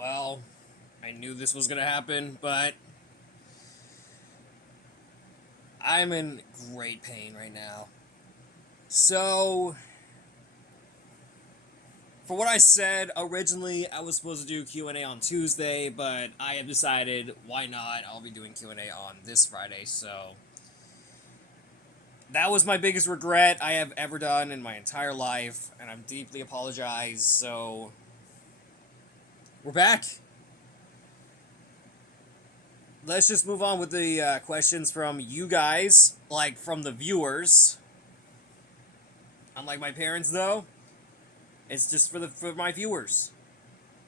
Well, I knew this was gonna happen, but I'm in great pain right now. So, for what I said, originally I was supposed to do Q&A on Tuesday, but I have decided, why not? I'll be doing Q&A on this Friday, so... That was my biggest regret I have ever done in my entire life, and I'm deeply apologize, so... We're back! Let's just move on with the questions from you guys, like from the viewers. Unlike my parents, though, it's just for my viewers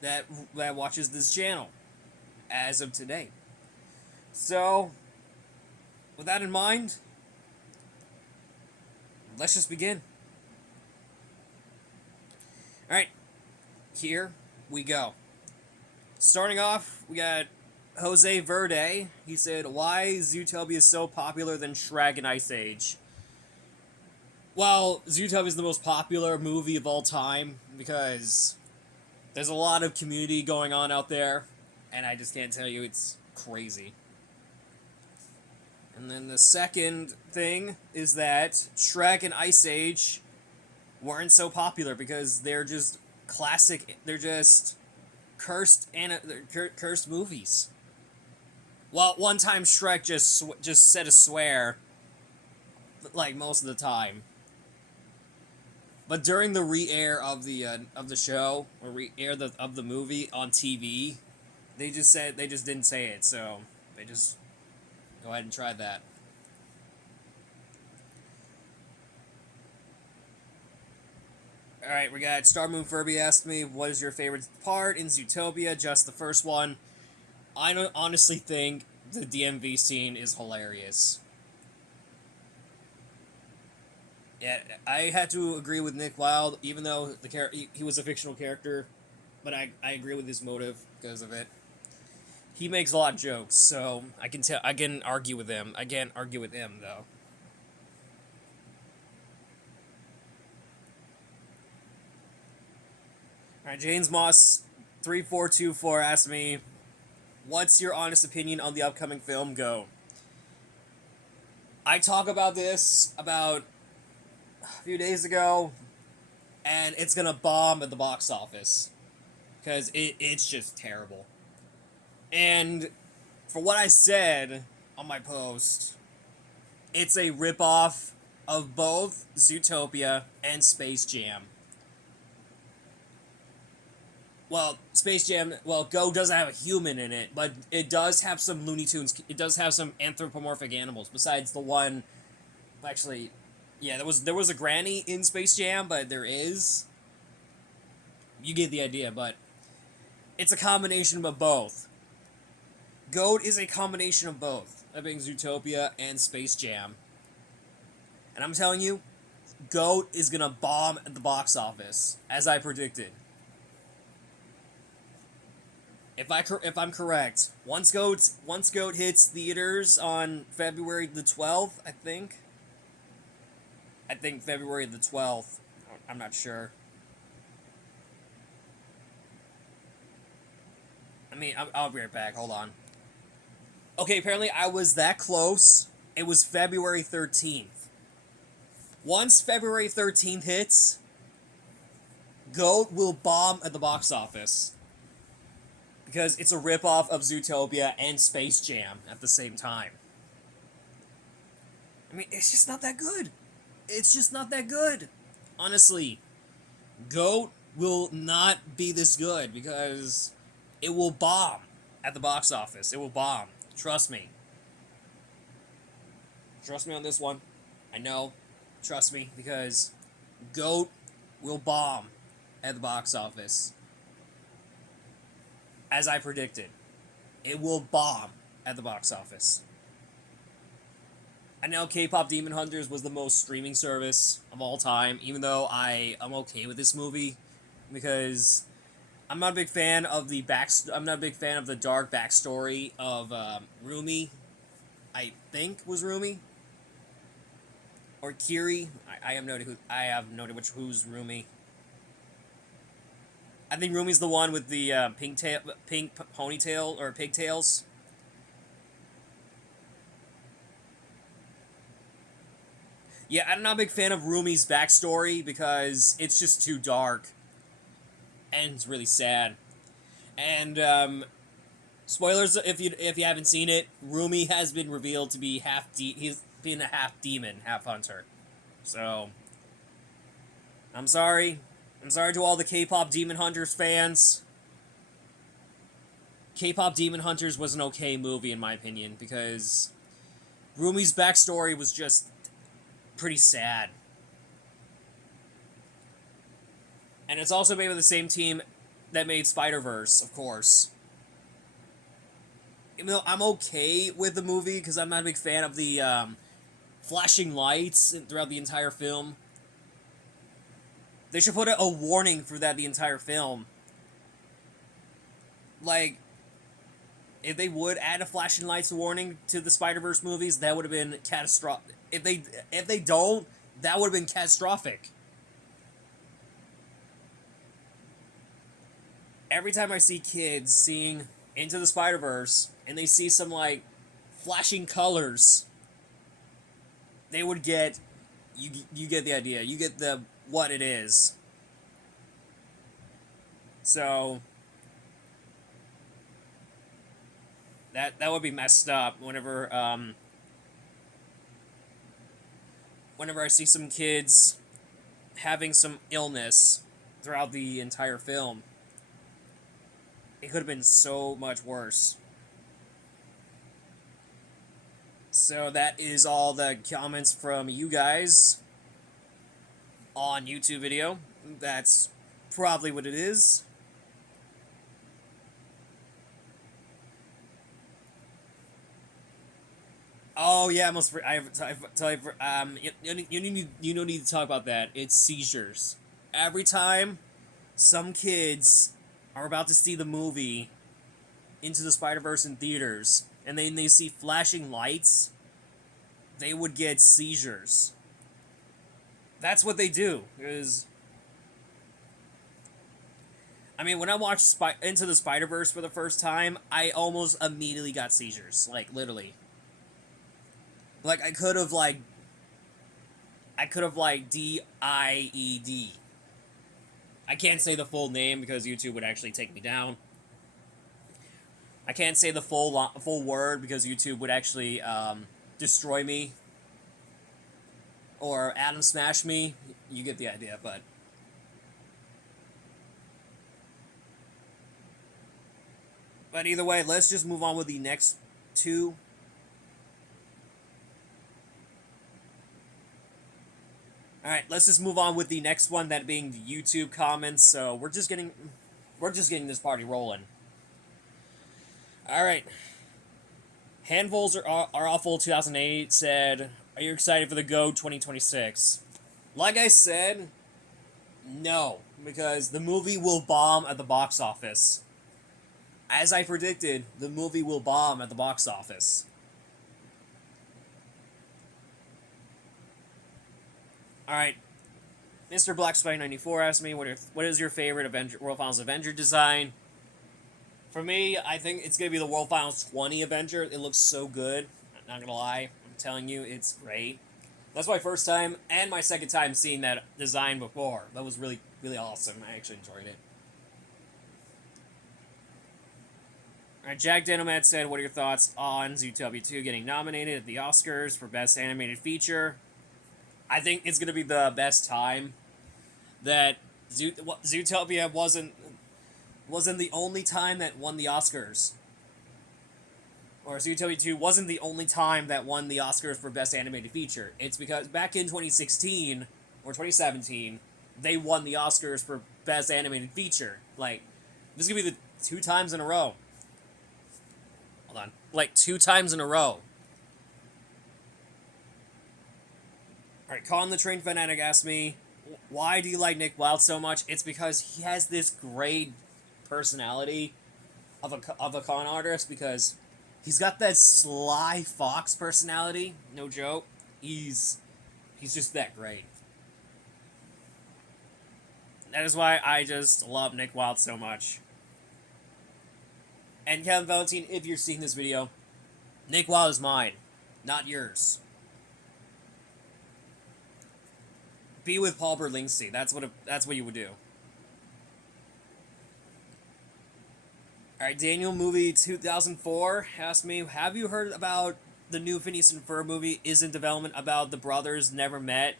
that watches this channel as of today. So, with that in mind, let's just begin. All right, here we go. Starting off, we got Jose Verde. He said, "Why is Zootopia so popular than Shrek and Ice Age?" Well, Zootopia is the most popular movie of all time because there's a lot of community going on out there, and I just can't tell you, it's crazy. And then the second thing is that Shrek and Ice Age weren't so popular because they're just classic, they're just cursed movies. Well, one time Shrek just said a swear, like most of the time. But during the re-air of the show, or re-air of the movie on TV, they just didn't say it, so they just go ahead and try that. Alright, we got Star Moon Furby asked me, what is your favorite part in Zootopia? Just the first one. I don't honestly think the DMV scene is hilarious. Yeah, I had to agree with Nick Wilde, even though he was a fictional character, but I agree with his motive because of it. He makes a lot of jokes, so I can argue with him. I can't argue with him though. Alright, James Moss 3424 asked me, what's your honest opinion on the upcoming film Go? I talked about this about a few days ago, and it's gonna bomb at the box office because it's just terrible. And for what I said on my post, it's a ripoff of both Zootopia and Space Jam. Well, Space Jam, Go doesn't have a human in it, but it does have some Looney Tunes, it does have some anthropomorphic animals, besides the one, actually, yeah, there was a granny in Space Jam, but there is. You get the idea, but it's a combination of both. Goat is a combination of both, that being Zootopia and Space Jam. And I'm telling you, Goat is gonna bomb at the box office, as I predicted. If I'm correct, once Goat hits theaters on February the 12th, I think February the 12th. I'm not sure. I mean, I'll be right back. Hold on. Okay, apparently I was that close. It was February 13th. Once February 13th hits, Goat will bomb at the box office. Because it's a ripoff of Zootopia and Space Jam at the same time. I mean, it's just not that good. It's just not that good. Honestly, Goat will not be this good because it will bomb at the box office. It will bomb. Trust me. Trust me on this one. I know. Trust me, because Goat will bomb at the box office. As I predicted, it will bomb at the box office. I know K-Pop Demon Hunters was the most streaming service of all time, even though I'm okay with this movie, because I'm not a big fan of the dark backstory of Rumi. I think was Rumi or Kiri. I have no idea who's Rumi. I think Rumi's the one with the pink ponytail or pigtails. Yeah, I'm not a big fan of Rumi's backstory because it's just too dark and it's really sad. And spoilers if you haven't seen it, Rumi has been revealed to be he's been a half demon, half hunter. So I'm sorry. I'm sorry to all the K-pop Demon Hunters fans. K-pop Demon Hunters was an okay movie in my opinion because Rumi's backstory was just pretty sad. And it's also made by the same team that made Spider-Verse, of course. Even though I'm okay with the movie because I'm not a big fan of the flashing lights throughout the entire film. They should put a warning for that the entire film. Like, if they would add a flashing lights warning to the Spider-Verse movies, that would have been catastrophic. If they don't, that would have been catastrophic. Every time I see kids seeing Into the Spider-Verse and they see some like flashing colors, they would get you get the idea. You get the what it is. So that would be messed up whenever I see some kids having some illness throughout the entire film. It could have been so much worse. So that is all the comments from you guys on YouTube video. That's probably what it is. Oh yeah, you don't need to talk about that. It's seizures. Every time some kids are about to see the movie Into the Spider-Verse in theaters, and then they see flashing lights, they would get seizures. That's what they do. I mean, when I watched Into the Spider-Verse for the first time, I almost immediately got seizures. Like, literally. Like, I could have, D-I-E-D. I can't say the full name because YouTube would actually take me down. I can't say the full word because YouTube would actually destroy me or Atom Smash me. You get the idea, but either way, let's just move on with the next two. Alright, let's just move on with the next one, that being the YouTube comments. So we're just getting this party rolling. Alright. Handfuls are awful 2008 said, are you excited for the Go 2026? Like I said, no, because the movie will bomb at the box office. As I predicted, the movie will bomb at the box office. Alright, Mr. Black Spike 94 asked me, what is your favorite World Finals Avenger design? For me, I think it's going to be the World Finals 20 Avenger. It looks so good. I'm not going to lie. I'm telling you, it's great. That's my first time and my second time seeing that design before. That was really, really awesome. I actually enjoyed it. Alright, Jack Denomad said, what are your thoughts on Zootopia 2 getting nominated at the Oscars for Best Animated Feature? I think it's going to be the best time that Zootopia wasn't the only time that won the Oscars. Or Zootopia 2 wasn't the only time that won the Oscars for Best Animated Feature. It's because back in 2016 or 2017, they won the Oscars for Best Animated Feature. Like, this is going to be the 2 times in a row. Hold on. Like, 2 times in a row. Alright, Colin the Train Fanatic asked me, why do you like Nick Wilde so much? It's because he has this great personality of a con artist, because he's got that Sly Fox personality, no joke. He's just that great. That is why I just love Nick Wilde so much. And Kevin Valentine, if you're seeing this video, Nick Wilde is mine, not yours. Be with Paul Berlingsi. That's what you would do. Alright, Daniel Movie 2004 asked me, have you heard about the new Phineas and Ferb movie is in development about the brothers never met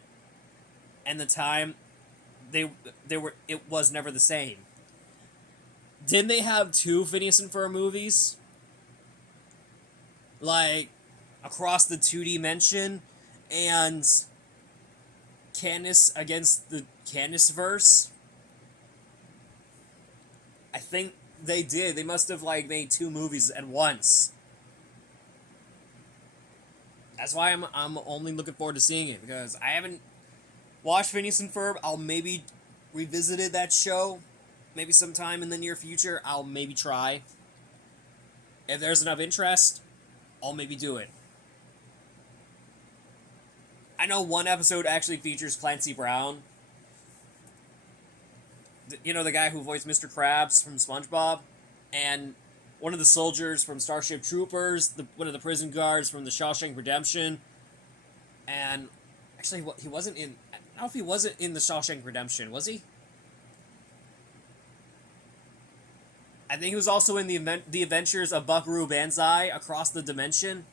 and the time it was never the same. Didn't they have 2 Phineas and Ferb movies? Like, Across the 2D Dimension and Candace Against the Candaceverse? I think they did. They must have, like, made 2 movies at once. That's why I'm only looking forward to seeing it, because I haven't watched Phineas and Ferb. I'll maybe revisit that show. Maybe sometime in the near future. I'll maybe try. If there's enough interest, I'll maybe do it. I know one episode actually features Clancy Brown. You know, the guy who voiced Mr. Krabs from SpongeBob? And one of the soldiers from Starship Troopers, one of the prison guards from The Shawshank Redemption. And actually, he wasn't in... I don't know if he wasn't in The Shawshank Redemption, was he? I think he was also in the Adventures of Buckaroo Banzai Across the Dimension.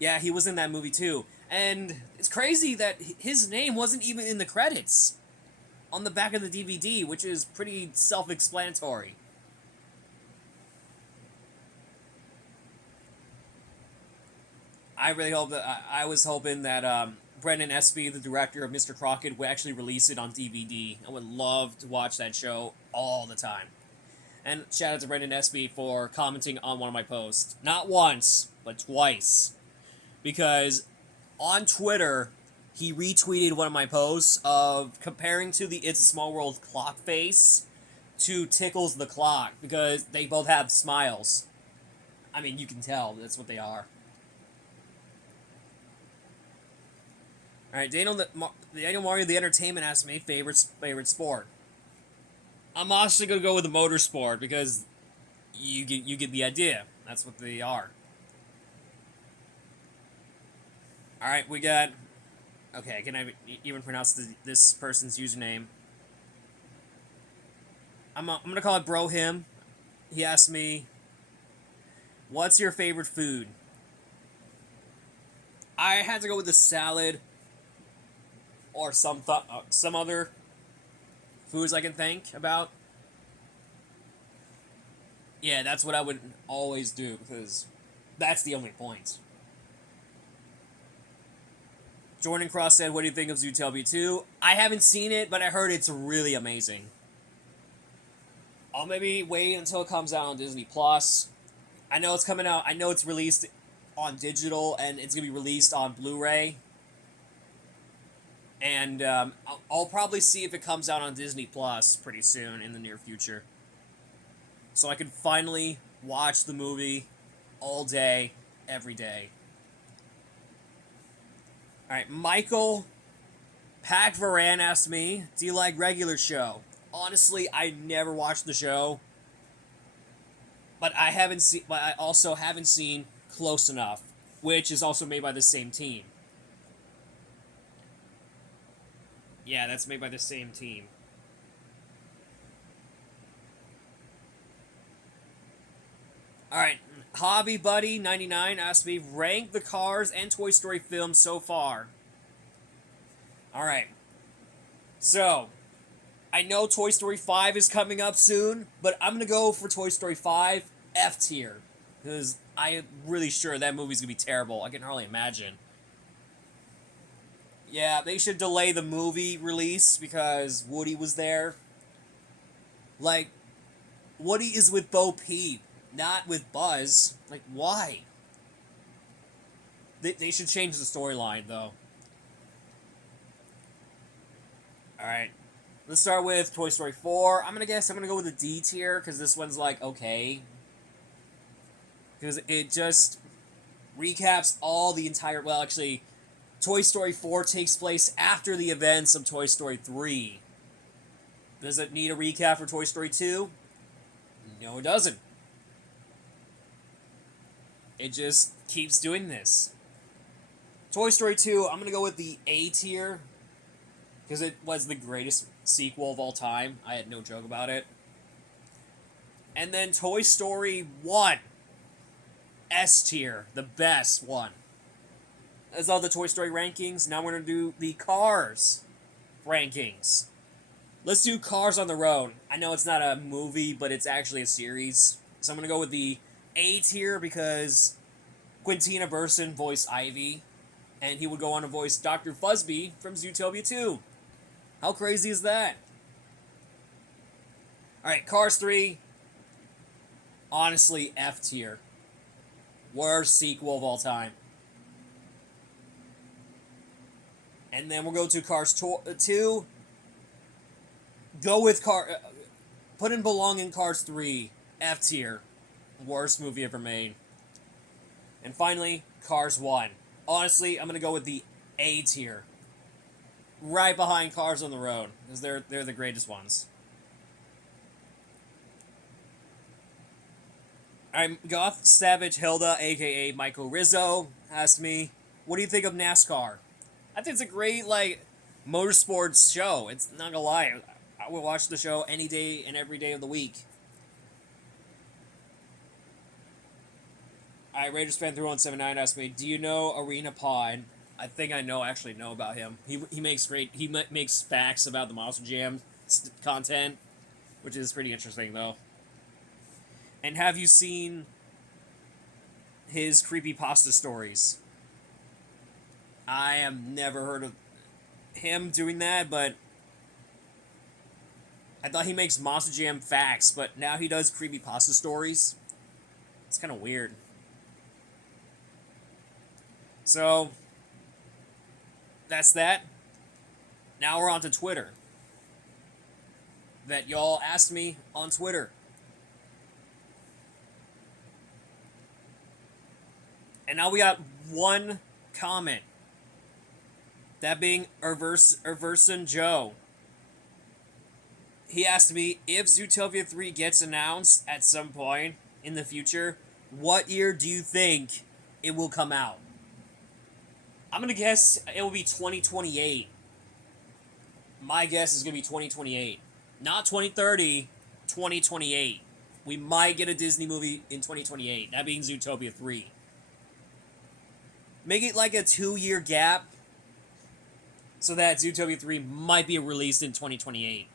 Yeah, he was in that movie too. And it's crazy that his name wasn't even in the credits on the back of the DVD, which is pretty self-explanatory. I really hope that... I was hoping that Brendan Espy, the director of Mr. Crockett, would actually release it on DVD. I would love to watch that show all the time. And shout out to Brendan Espy for commenting on one of my posts. Not once, but twice. Because on Twitter, he retweeted one of my posts of comparing to the It's a Small World clock face to Tickles the Clock, because they both have smiles. I mean, you can tell that's what they are. Alright, Daniel Mario the Entertainment asked me favorite sport. I'm honestly gonna go with the motorsport because you get the idea. That's what they are. Alright, we got... Okay, can I even pronounce this person's username? I'm gonna call it Bro Him. He asked me, what's your favorite food? I had to go with the salad or some other foods I can think about. Yeah, that's what I would always do, because that's the only point. Jordan Cross said, what do you think of Zootopia 2? I haven't seen it, but I heard it's really amazing. I'll maybe wait until it comes out on Disney+. I know it's coming out. I know it's released on digital, and it's going to be released on Blu-ray. And I'll probably see if it comes out on Disney Plus pretty soon in the near future. So I can finally watch the movie all day, every day. Alright, Michael Pack Varan asked me, do you like regular show? Honestly, I never watched the show. But I also haven't seen Close Enough, which is also made by the same team. Yeah, that's made by the same team. Alright, Hobby Buddy 99 asked me, rank the Cars and Toy Story films so far. Alright. So, I know Toy Story 5 is coming up soon, but I'm gonna go for Toy Story 5 F tier. Because I'm really sure that movie's gonna be terrible. I can hardly imagine. Yeah, they should delay the movie release because Woody was there. Like, Woody is with Bo Peep, not with Buzz. Like, why? They should change the storyline, though. Alright. Let's start with Toy Story 4. I'm gonna go with a D tier, because this one's, like, okay. Because it just recaps all the entire... Well, actually... Toy Story 4 takes place after the events of Toy Story 3. Does it need a recap for Toy Story 2? No, it doesn't. It just keeps doing this. Toy Story 2, I'm going to go with the A tier, because it was the greatest sequel of all time. I had no joke about it. And then Toy Story 1, S tier, the best one. That's all the Toy Story rankings. Now we're going to do the Cars rankings. Let's do Cars on their own. I know it's not a movie, but it's actually a series. So I'm going to go with the A tier because Quintina Burson voiced Ivy, and he would go on to voice Dr. Fuzzby from Zootopia 2. How crazy is that? Alright, Cars 3. Honestly, F tier. Worst sequel of all time. And then we'll go to Cars 2. Go with put in Belong in Cars 3. F tier. Worst movie ever made. And finally, Cars 1. Honestly, I'm going to go with the A tier. Right behind Cars on the Road. Because they're the greatest ones. Goth Savage Hilda, a.k.a. Michael Rizzo, asked me, what do you think of NASCAR? I think it's a great, motorsports show. It's not gonna lie. I will watch the show any day and every day of the week. Alright, Raiders Fan 3179 asked me, do you know Arena Pod? I think I actually know about him. He makes makes facts about the Monster Jam content, which is pretty interesting, though. And have you seen his creepypasta stories? I have never heard of him doing that, but I thought he makes Monster Jam facts, but now he does creepypasta stories. It's kind of weird. So, that's that. Now we're on to Twitter. That y'all asked me on Twitter. And now we got one comment. That being Erverson Joe. He asked me, if Zootopia 3 gets announced at some point in the future, what year do you think it will come out? I'm going to guess it will be 2028. My guess is going to be 2028. Not 2030, 2028. We might get a Disney movie in 2028. That being Zootopia 3. Make it like a 2-year gap so that Zootopia 3 might be released in 2028.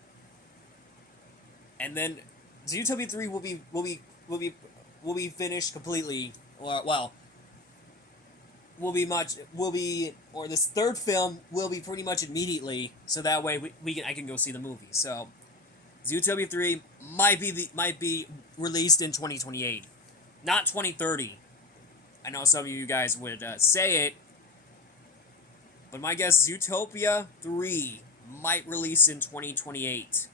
And then Zootopia 3 will be finished completely, or this third film will be pretty much immediately, so that way I can go see the movie. So Zootopia 3 might be released in 2028, not 2030. I know some of you guys would say it, but my guess, Zootopia 3 might release in 2028.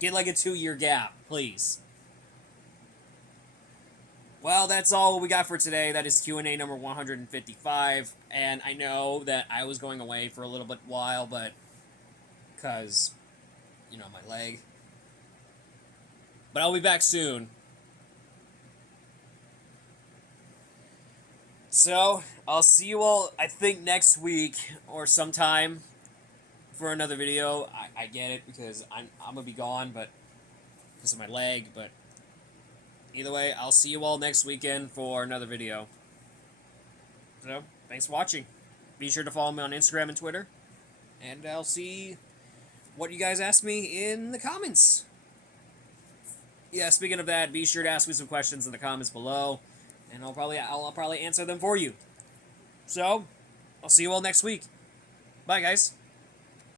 Get like a 2-year gap, please. Well, that's all we got for today. That is Q&A number 155. And I know that I was going away for a little bit while, but because, my leg. But I'll be back soon. So, I'll see you all, I think, next week or sometime for another video. I get it because I'm going to be gone, but because of my leg, but either way, I'll see you all next weekend for another video. So, thanks for watching. Be sure to follow me on Instagram and Twitter, and I'll see what you guys ask me in the comments. Yeah, speaking of that, be sure to ask me some questions in the comments below, and I'll probably answer them for you. So, I'll see you all next week. Bye, guys.